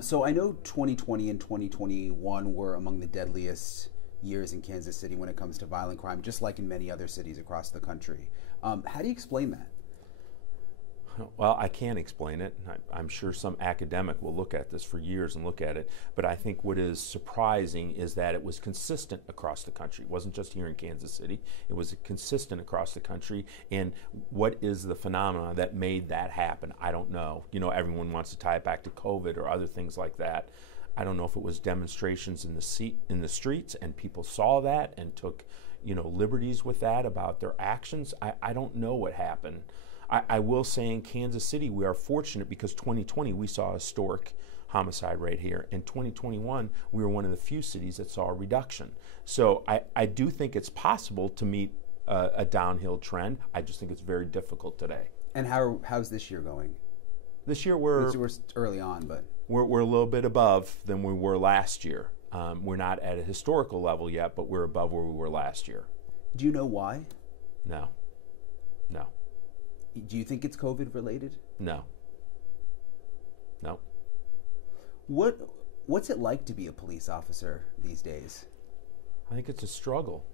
So I know 2020 and 2021 were among the deadliest years in Kansas City when it comes to violent crime, just like in many other cities across the country. How do you explain that? Well, I can't explain it. I'm sure some academic will look at this for years and look at it. But I think what is surprising is that it was consistent across the country. It wasn't just here in Kansas City. It was consistent across the country. And what is the phenomenon that made that happen? I don't know. You know, everyone wants to tie it back to COVID or other things like that. I don't know if it was demonstrations in the streets and people saw that and took, liberties with that about their actions. I don't know what happened. I will say in Kansas City, we are fortunate because 2020 we saw a historic homicide rate here. In 2021, we were one of the few cities that saw a reduction. So I do think it's possible to meet a downhill trend. I just think it's very difficult today. And how's this year going? This year we're early on, but we're a little bit above than we were last year. We're not at a historical level yet, but we're above where we were last year. Do you know why? No. Do you think it's COVID related? No. What's it like to be a police officer these days? I think it's a struggle.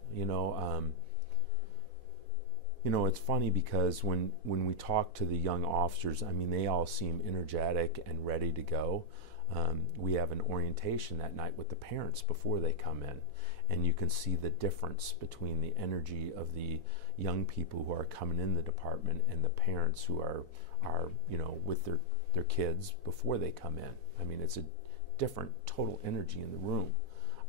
It's funny because when we talk to the young officers, I mean, they all seem energetic and ready to go. We have an orientation that night with the parents before they come in, and you can see the difference between the energy of the young people who are coming in the department and the parents who are with their kids before they come in. I mean, it's a different total energy in the room.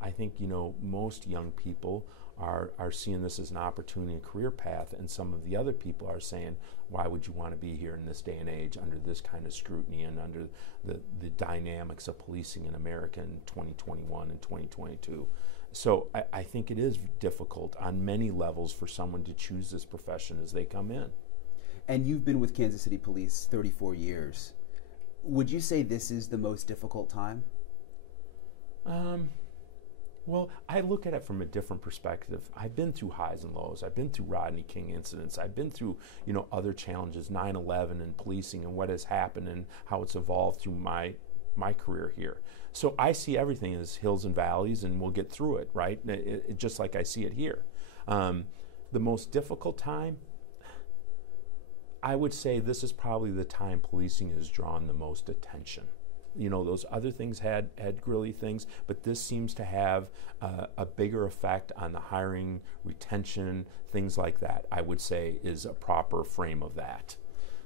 I think, most young people are seeing this as an opportunity and career path, and some of the other people are saying, why would you want to be here in this day and age under this kind of scrutiny and under the dynamics of policing in America in 2021 and 2022? So I think it is difficult on many levels for someone to choose this profession as they come in. And you've been with Kansas City Police 34 years. Would you say this is the most difficult time? Well, I look at it from a different perspective. I've been through highs and lows. I've been through Rodney King incidents. I've been through, other challenges, 9/11 and policing and what has happened and how it's evolved through my career here. So I see everything as hills and valleys, and we'll get through it, right? Just like I see it here. The most difficult time, I would say this is probably the time policing has drawn the most attention. Those other things had grilly things, but this seems to have a bigger effect on the hiring, retention, things like that, I would say is a proper frame of that.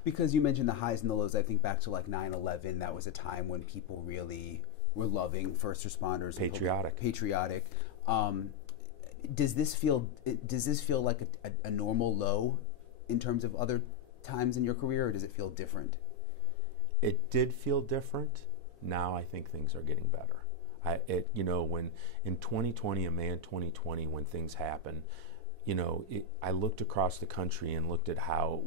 Because you mentioned the highs and the lows, I think back to like 9/11, that was a time when people really were loving first responders. Patriotic. Does this feel like a normal low in terms of other times in your career, or does it feel different? It did feel different. Now I think things are getting better. When in 2020 and May of 2020, when things happened, I looked across the country and looked at how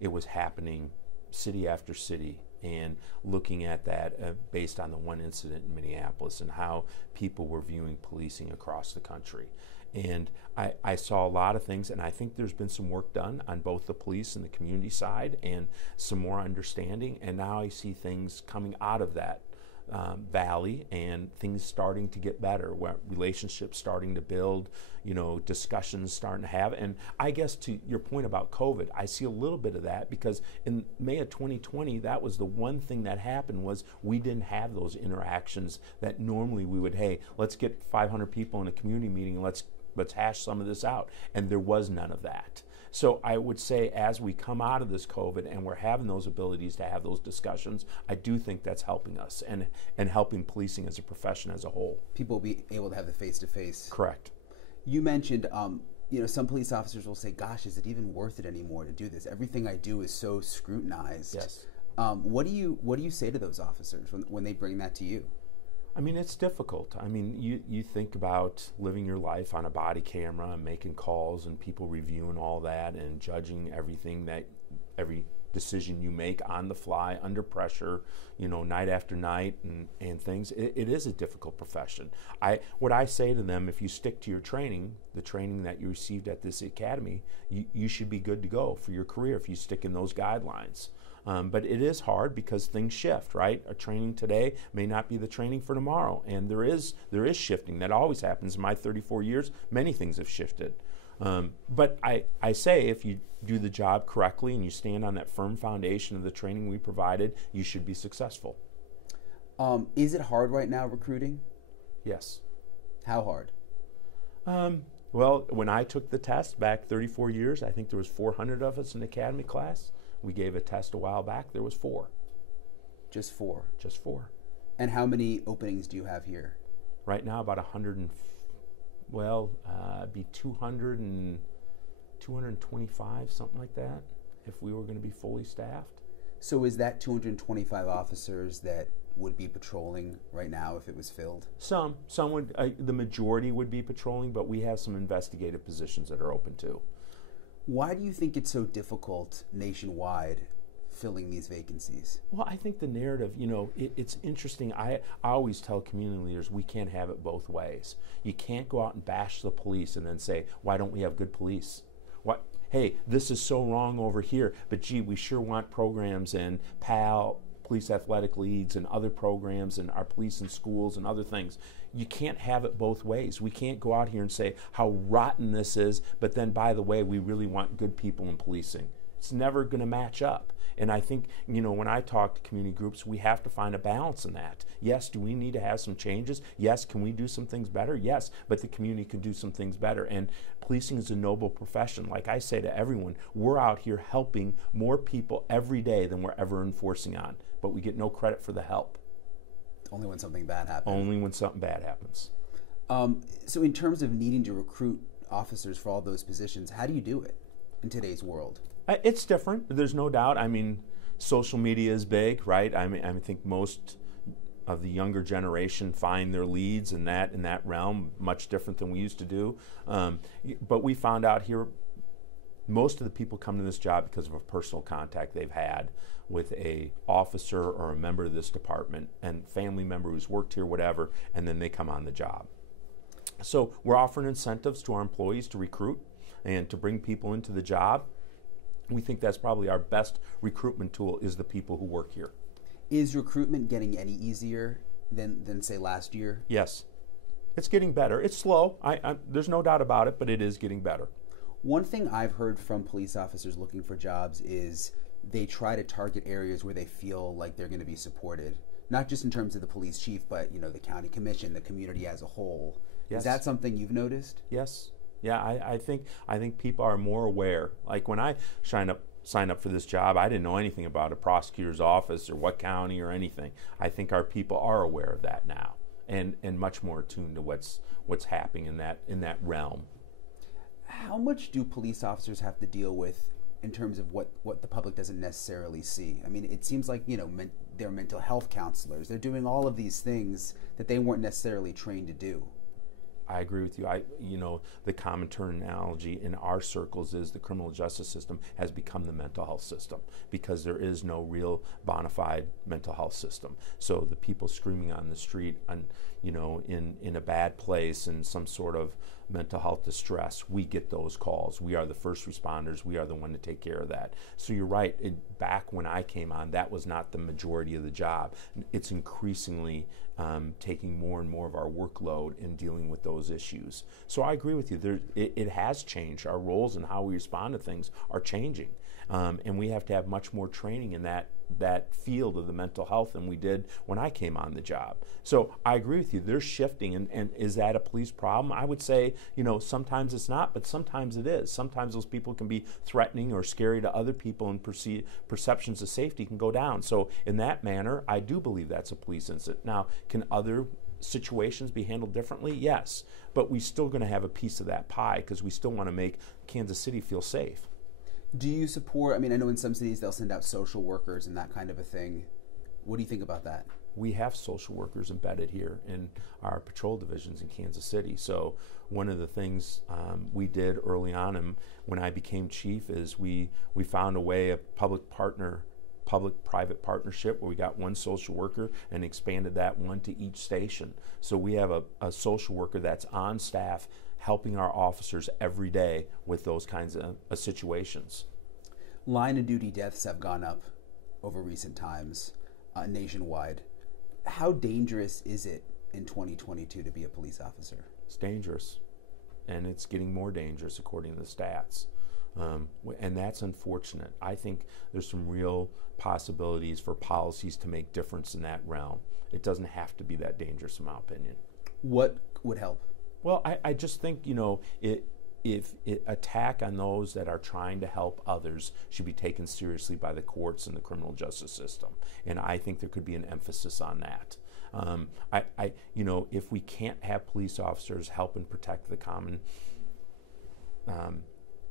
it was happening city after city, and looking at that based on the one incident in Minneapolis and how people were viewing policing across the country. And I saw a lot of things, and I think there's been some work done on both the police and the community side and some more understanding. And now I see things coming out of that valley and things starting to get better, where relationships starting to build, discussions starting to have. And I guess to your point about COVID, I see a little bit of that because in May of 2020, that was the one thing that happened was we didn't have those interactions that normally we would, hey, let's get 500 people in a community meeting and let's hash some of this out. And there was none of that. So I would say as we come out of this COVID and we're having those abilities to have those discussions, I do think that's helping us and helping policing as a profession as a whole. People will be able to have the face-to-face. Correct. You mentioned, some police officers will say, gosh, is it even worth it anymore to do this? Everything I do is so scrutinized. Yes. What do you say to those officers when they bring that to you? I mean, it's difficult. I mean, you think about living your life on a body camera and making calls and people reviewing all that and judging every decision you make on the fly, under pressure, night after night and things. It is a difficult profession. What I say to them, if you stick to your training, the training that you received at this academy, you should be good to go for your career if you stick in those guidelines. But it is hard because things shift, right? A training today may not be the training for tomorrow, and there is shifting. That always happens. In my 34 years, many things have shifted. But I say if you do the job correctly and you stand on that firm foundation of the training we provided, you should be successful. Is it hard right now recruiting? Yes. How hard? Well, when I took the test back 34 years, I think there was 400 of us in the academy class. We gave a test a while back. There was 4. Just 4? Just 4. And how many openings do you have here? Right now, about 100 be 200 and 225, something like that, if we were going to be fully staffed. So is that 225 officers that would be patrolling right now if it was filled? Some would, the majority would be patrolling, but we have some investigative positions that are open too. Why do you think it's so difficult nationwide filling these vacancies? Well, I think the narrative, it's interesting. I always tell community leaders we can't have it both ways. You can't go out and bash the police and then say, why don't we have good police? Hey, this is so wrong over here, but gee, we sure want programs in PAL, police athletic leagues, and other programs, and our police in schools and other things. You can't have it both ways. We can't go out here and say how rotten this is, but then, by the way, we really want good people in policing. It's never going to match up. And I think, when I talk to community groups, we have to find a balance in that. Yes, do we need to have some changes? Yes, can we do some things better? Yes, but the community can do some things better. And policing is a noble profession. Like I say to everyone, we're out here helping more people every day than we're ever enforcing on. But we get no credit for the help. Only when something bad happens. Only when something bad happens. So in terms of needing to recruit officers for all those positions, how do you do it in today's world? It's different. There's no doubt. I mean, social media is big, right? I think most of the younger generation find their leads in that realm, much different than we used to do. But we found out here, most of the people come to this job because of a personal contact they've had with a officer or a member of this department and family member who's worked here, whatever, and then they come on the job. So we're offering incentives to our employees to recruit and to bring people into the job. We think that's probably our best recruitment tool is the people who work here. Is recruitment getting any easier than say, last year? Yes. It's getting better. It's slow. There's no doubt about it, but it is getting better. One thing I've heard from police officers looking for jobs is they try to target areas where they feel like they're going to be supported, not just in terms of the police chief, but the county commission, the community as a whole. Yes. Is that something you've noticed? Yes. Yeah, I think people are more aware. Like when I signed up for this job, I didn't know anything about a prosecutor's office or what county or anything. I think our people are aware of that now and much more attuned to what's happening in that realm. How much do police officers have to deal with in terms of what the public doesn't necessarily see? I mean, it seems like, they're mental health counselors. They're doing all of these things that they weren't necessarily trained to do. I agree with you. The common terminology in our circles is the criminal justice system has become the mental health system because there is no real bona fide mental health system. So the people screaming on the street, in a bad place and some sort of mental health distress, we get those calls. We are the first responders. We are the one to take care of that. So you're right. Back when I came on, that was not the majority of the job. It's increasingly taking more and more of our workload in dealing with those issues. So I agree with you. It has changed. Our roles and how we respond to things are changing. And we have to have much more training in that field of the mental health than we did when I came on the job. So I agree with you. They're shifting. And is that a police problem? I would say, sometimes it's not, but sometimes it is. Sometimes those people can be threatening or scary to other people, and perceptions of safety can go down. So in that manner, I do believe that's a police incident. Now, can other situations be handled differently? Yes. But we're still going to have a piece of that pie because we still want to make Kansas City feel safe. Do you support, I know in some cities they'll send out social workers and that kind of a thing. What do you think about that? We have social workers embedded here in our patrol divisions in Kansas City. So one of the things we did early on and when I became chief is we found a way, a public-private partnership where we got one social worker and expanded that one to each station. So we have a social worker that's on staff helping our officers every day with those kinds of situations. Line of duty deaths have gone up over recent times nationwide. How dangerous is it in 2022 to be a police officer? It's dangerous, and it's getting more dangerous according to the stats. And that's unfortunate. I think there's some real possibilities for policies to make difference in that realm. It doesn't have to be that dangerous, in my opinion. What would help? Well, I just think, if attack on those that are trying to help others should be taken seriously by the courts and the criminal justice system. And I think there could be an emphasis on that. If we can't have police officers help and protect the common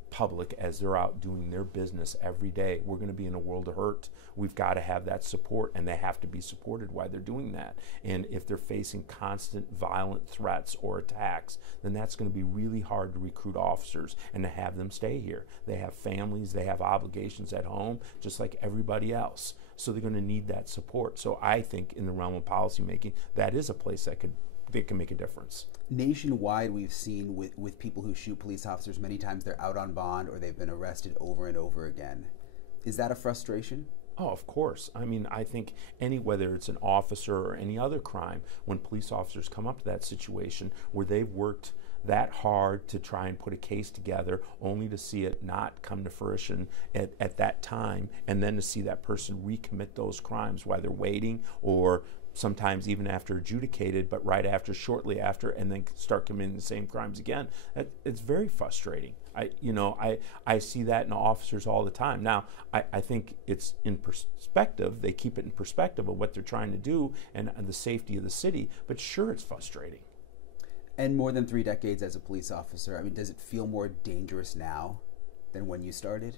public as they're out doing their business every day, we're going to be in a world of hurt. We've got to have that support, and they have to be supported while they're doing that. And if they're facing constant violent threats or attacks, then that's going to be really hard to recruit officers and to have them stay here. They have families, they have obligations at home, just like everybody else. So they're going to need that support. So I think in the realm of policymaking, that is a place that can make a difference. Nationwide, we've seen with people who shoot police officers, many times they're out on bond or they've been arrested over and over again. Is that a frustration? Oh, of course. I mean, I think whether it's an officer or any other crime, when police officers come up to that situation where they've worked that hard to try and put a case together only to see it not come to fruition at that time, and then to see that person recommit those crimes while they're waiting, or sometimes even after adjudicated, but shortly after, and then start committing the same crimes again. It's very frustrating. I see that in officers all the time. Now, I think it's in perspective. They keep it in perspective of what they're trying to do and the safety of the city. But sure, it's frustrating. And more than 3 decades as a police officer, I mean, does it feel more dangerous now than when you started?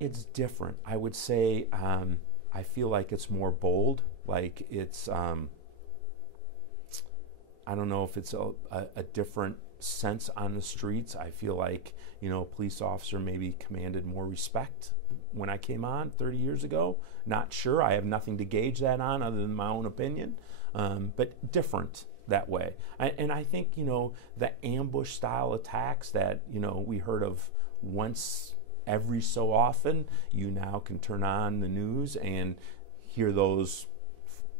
It's different. I would say I feel like it's more bold. Like it's, I don't know if it's a different sense on the streets. I feel like, a police officer maybe commanded more respect when I came on 30 years ago. Not sure. I have nothing to gauge that on other than my own opinion, but different that way. And I think, the ambush style attacks that, we heard of once every so often, you now can turn on the news and hear those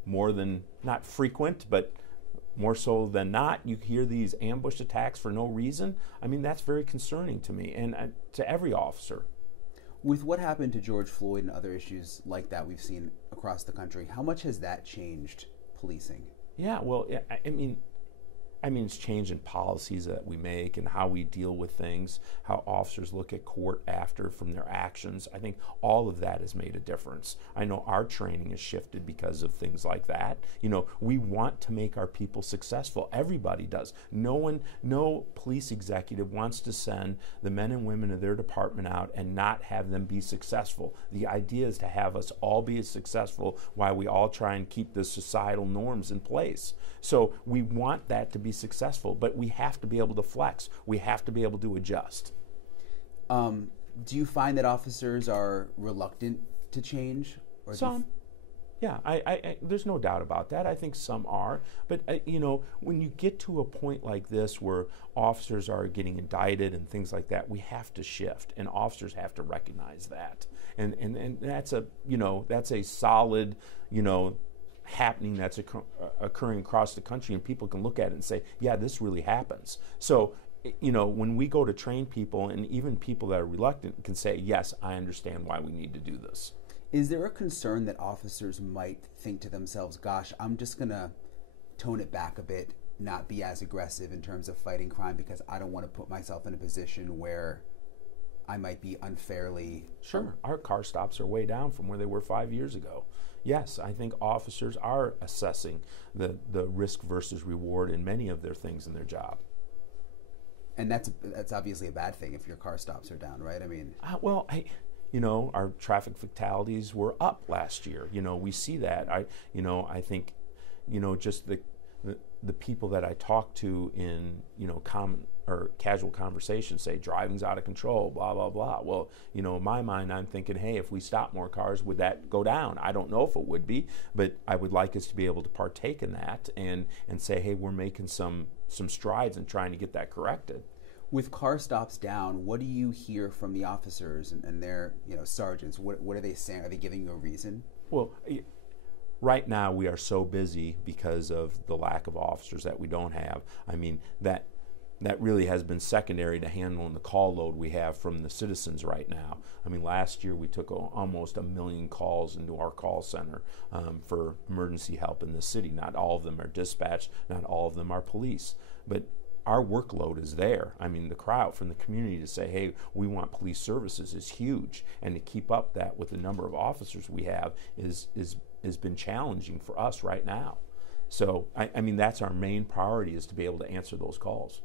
more than, not frequent, but more so than not. You hear these ambush attacks for no reason. I mean, that's very concerning to me and to every officer. With what happened to George Floyd and other issues like that we've seen across the country, how much has that changed policing? Yeah, well, I mean, it's changing policies that we make and how we deal with things, how officers look at court after from their actions. I think all of that has made a difference. I know our training has shifted because of things like that. We want to make our people successful. Everybody does. No police executive wants to send the men and women of their department out and not have them be successful. The idea is to have us all be as successful while we all try and keep the societal norms in place. So we want that to be successful, but we have to be able to flex. We have to be able to adjust. Do you find that officers are reluctant to change? Or some. Yeah, I there's no doubt about that. I think some are. But, when you get to a point like this where officers are getting indicted and things like that, we have to shift, and officers have to recognize that. And that's a solid, happening that's occurring across the country, and people can look at it and say, yeah, this really happens. So, when we go to train people, and even people that are reluctant can say, yes, I understand why we need to do this. Is there a concern that officers might think to themselves, gosh, I'm just going to tone it back a bit, not be as aggressive in terms of fighting crime because I don't want to put myself in a position where I might be unfairly... Sure. Our car stops are way down from where they were 5 years ago. Yes, I think officers are assessing the risk versus reward in many of their things in their job. And that's obviously a bad thing if your car stops are down, right? I mean... our traffic fatalities were up last year. We see that. I think, just the people that I talk to in, common or casual conversations say driving's out of control, blah, blah, blah. Well, in my mind, I'm thinking, hey, if we stop more cars, would that go down? I don't know if it would be, but I would like us to be able to partake in that and say, hey, we're making some strides in trying to get that corrected. With car stops down, what do you hear from the officers and their sergeants? What are they saying? Are they giving you a reason? Well, right now we are so busy because of the lack of officers that we don't have. I mean, that really has been secondary to handling the call load we have from the citizens right now. I mean, last year we took almost 1 million calls into our call center for emergency help in the city. Not all of them are dispatched, not all of them are police, but our workload is there. I mean, the crowd from the community to say, hey, we want police services is huge, and to keep up that with the number of officers we have has been challenging for us right now. So, I mean, that's our main priority, is to be able to answer those calls.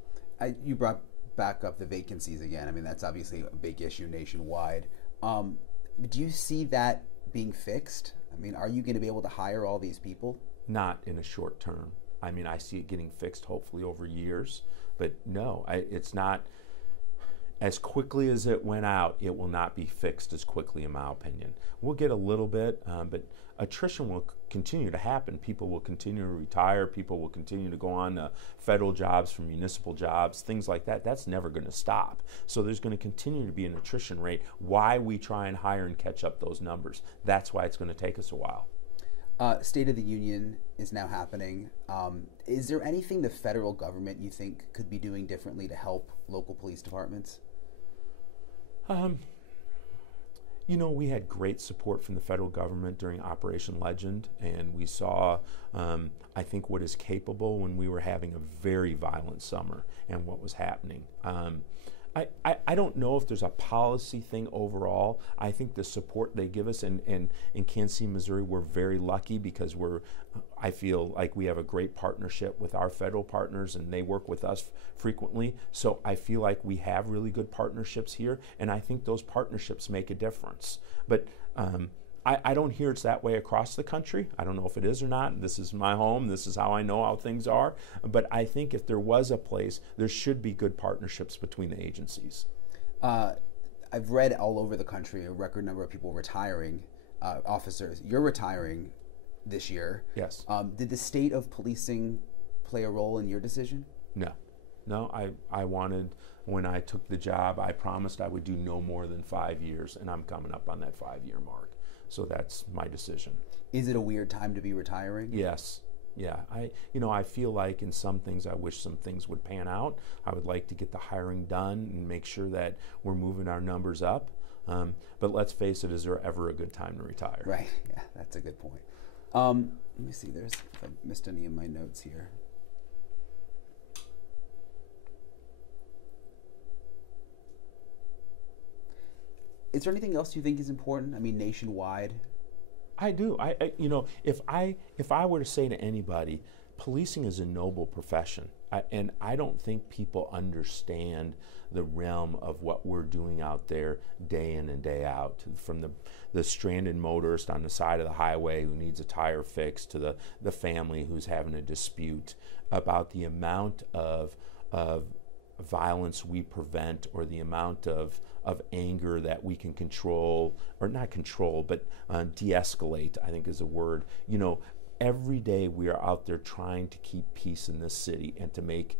You brought back up the vacancies again. I mean, that's obviously a big issue nationwide. Do you see that being fixed? I mean, are you going to be able to hire all these people? Not in a short term. I mean, I see it getting fixed hopefully over years, but no, it's not. As quickly as it went out, it will not be fixed as quickly, in my opinion. We'll get a little bit, but attrition will continue to happen. People will continue to retire. People will continue to go on to federal jobs from municipal jobs, things like that. That's never going to stop. So there's going to continue to be an attrition rate. Why we try and hire and catch up those numbers. That's why it's going to take us a while. State of the Union is now happening. Is there anything the federal government you think could be doing differently to help local police departments? We had great support from the federal government during Operation Legend, and we saw, I think, what is capable when we were having a very violent summer and what was happening. I don't know if there's a policy thing overall. I think the support they give us, and in Kansas City, Missouri, we're very lucky because I feel like we have a great partnership with our federal partners, and they work with us frequently. So I feel like we have really good partnerships here, and I think those partnerships make a difference. But I don't hear it's that way across the country. I don't know if it is or not. This is my home. This is how I know how things are. But I think if there was a place, there should be good partnerships between the agencies. I've read all over the country a record number of people retiring, officers. You're retiring this year. Yes. Did the state of policing play a role in your decision? No, I wanted, when I took the job, I promised I would do no more than 5 years, and I'm coming up on that 5-year mark. So that's my decision. Is it a weird time to be retiring? Yes. Yeah. I feel like in some things I wish some things would pan out. I would like to get the hiring done and make sure that we're moving our numbers up. But let's face it, is there ever a good time to retire? Right. Yeah, that's a good point. Let me see. If I missed any of my notes here. Is there anything else you think is important? I mean, nationwide. I do. If I were to say to anybody, policing is a noble profession, and I don't think people understand the realm of what we're doing out there day in and day out. From the stranded motorist on the side of the highway who needs a tire fixed to the family who's having a dispute, about the amount of violence we prevent, or the amount of anger that we can control, or not control, but de-escalate, I think is a word. Every day we are out there trying to keep peace in this city and to make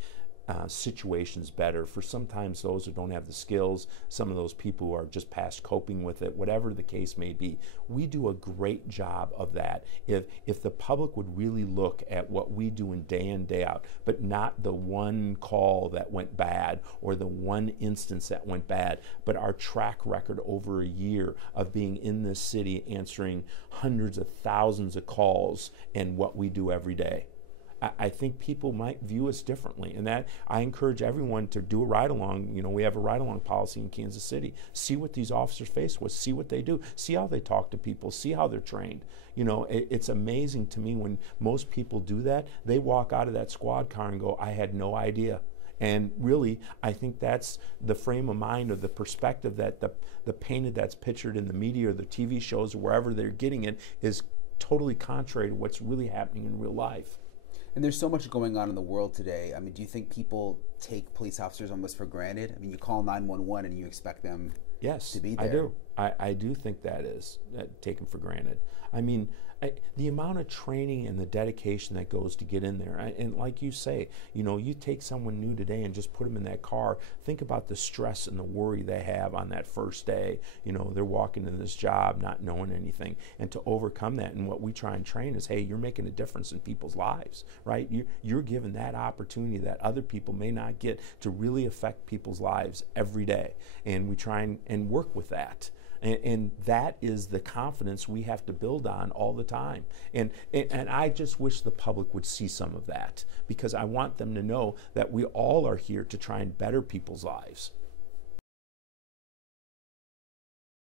situations better for sometimes those who don't have the skills, some of those people who are just past coping with it, whatever the case may be. We do a great job of that. If the public would really look at what we do in day out, but not the one call that went bad or the one instance that went bad, but our track record over a year of being in this city answering hundreds of thousands of calls and what we do every day. I think people might view us differently, and that I encourage everyone to do a ride-along. We have a ride-along policy in Kansas City. See what these officers face with, see what they do, see how they talk to people, see how they're trained. It's amazing to me when most people do that. They walk out of that squad car and go, I had no idea. And really, I think that's the frame of mind or the perspective that the painted that's pictured in the media or the TV shows or wherever they're getting it is totally contrary to what's really happening in real life. And there's so much going on in the world today. I mean, do you think people take police officers almost for granted? I mean, you call 911 and you expect them to be there. I do think that is taken for granted. I mean, the amount of training and the dedication that goes to get in there, and like you say, you know, you take someone new today and just put them in that car, think about the stress and the worry they have on that first day. You know, they're walking into this job not knowing anything, and to overcome that, and what we try and train is, hey, you're making a difference in people's lives, right? You're given that opportunity that other people may not get to really affect people's lives every day, and we try and work with that. And that is the confidence we have to build on all the time. And I just wish the public would see some of that, because I want them to know that we all are here to try and better people's lives.